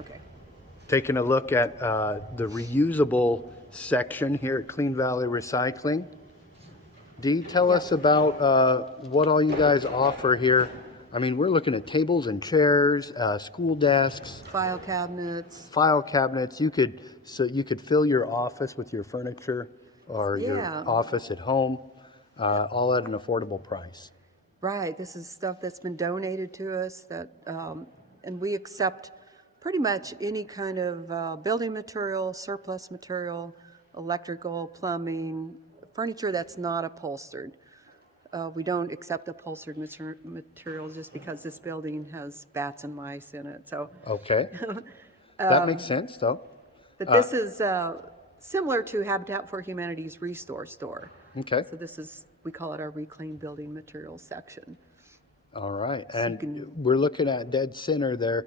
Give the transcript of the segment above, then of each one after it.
Okay. Taking a look at the reusable section here at Clean Valley Recycling. Dee, tell us about what all you guys offer here. I mean, we're looking at tables and chairs, school desks, File cabinets. file cabinets. You could fill your office with your furniture or your Yeah. office at home, all at an affordable price. Right. This is stuff that's been donated to us and we accept pretty much any kind of building material, surplus material, electrical, plumbing, furniture that's not upholstered. We don't accept upholstered materials just because this building has bats and mice in it. So, Okay, that makes sense, though. but this is similar to Habitat for Humanity's Restore Store. Okay. So we call it our reclaimed building materials section. All right, and we're looking at dead center there.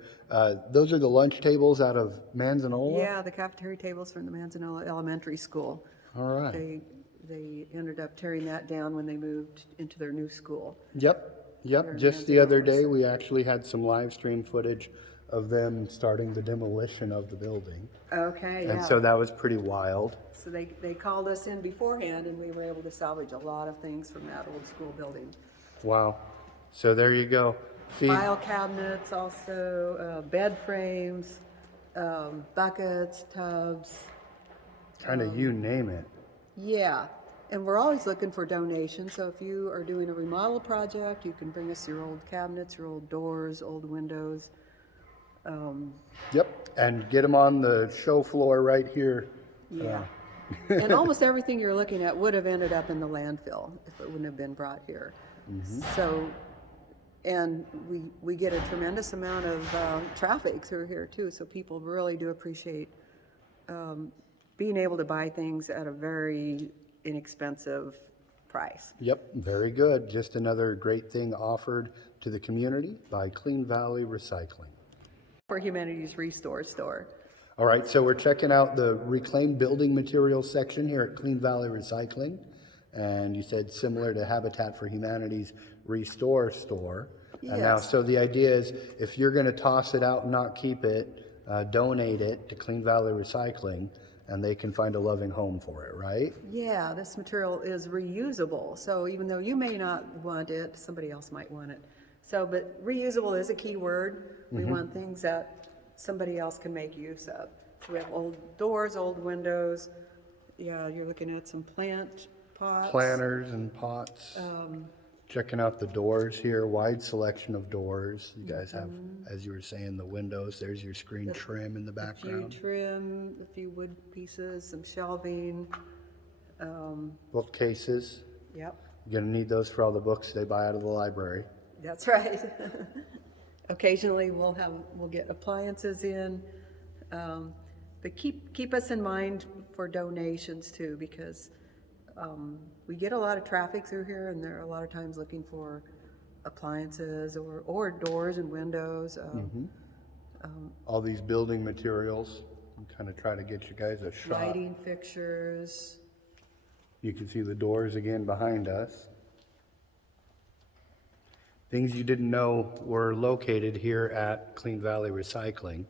Those are the lunch tables out of Manzanola? Yeah, the cafeteria tables from the Manzanola Elementary School. All right. They ended up tearing that down when they moved into their new school. Yep. Just the other day, we actually had some live stream footage of them starting the demolition of the building. Okay, And so that was pretty wild. So they called us in beforehand, and we were able to salvage a lot of things from that old school building. Wow. So there you go. See, File cabinets, also bed frames, buckets, tubs. kind of you name it. Yeah, and we're always looking for donations. So if you are doing a remodel project, you can bring us your old cabinets, your old doors, old windows. Yep, and get them on the show floor right here. Yeah. And almost everything you're looking at would have ended up in the landfill if it wouldn't have been brought here. So, and we get a tremendous amount of traffic through here too. So people really do appreciate being able to buy things at a very inexpensive price. Yep, very good. Just another great thing offered to the community by Clean Valley Recycling. For Humanity's Restore Store. All right, so we're checking out the reclaimed building materials section here at Clean Valley Recycling. And you said similar to Habitat for Humanity's Restore Store. And now, Yes. so the idea is if you're going to toss it out and not keep it, donate it to Clean Valley Recycling, and they can find a loving home for it, right? Yeah, this material is reusable. So even though you may not want it, somebody else might want it. So, but reusable is a key word. We want things that somebody else can make use of. So we have old doors, old windows. Yeah, you're looking at some plant pots. Planters and pots. Checking out the doors here, wide selection of doors. You guys have, as you were saying, the windows. There's your screen trim in the background. A few trim, a few wood pieces, some shelving. Bookcases. Yep, You're gonna need those for all the books they buy out of the library. that's right. Occasionally we'll get appliances in, but keep us in mind for donations too, because we get a lot of traffic through here, and they're a lot of times looking for appliances or doors and windows. All these building materials. I'm kind of try to get you guys a shot. Lighting fixtures. You can see the doors again behind us. Things you didn't know were located here at Clean Valley Recycling.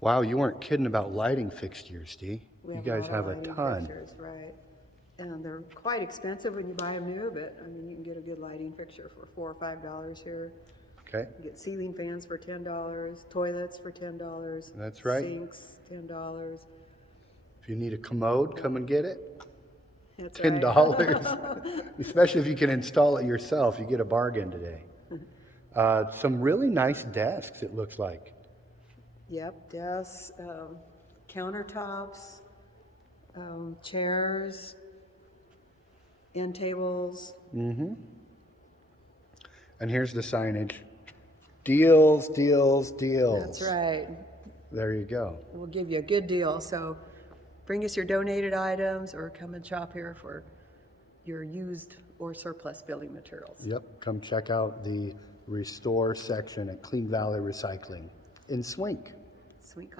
Wow, you weren't kidding about lighting fixtures, Dee. You guys have a lot of lighting ton. fixtures, right? And they're quite expensive when you buy them new, but I mean, you can get a good lighting fixture for $4 or $5 here. Okay, You get ceiling fans for $10, toilets for $10. That's right. Sinks, $10. if you need a commode, come and get it. That's $10. Especially if you can install it yourself, you get a bargain today. Some really nice desks, it looks like. Yep, desks, countertops, chairs, end tables. And here's the signage. Deals, deals, deals. That's right. There you go. We'll give you a good deal. So bring us your donated items or come and shop here for your used or surplus building materials. Yep, come check out the Restore section at Clean Valley Recycling in Swink. Sweet.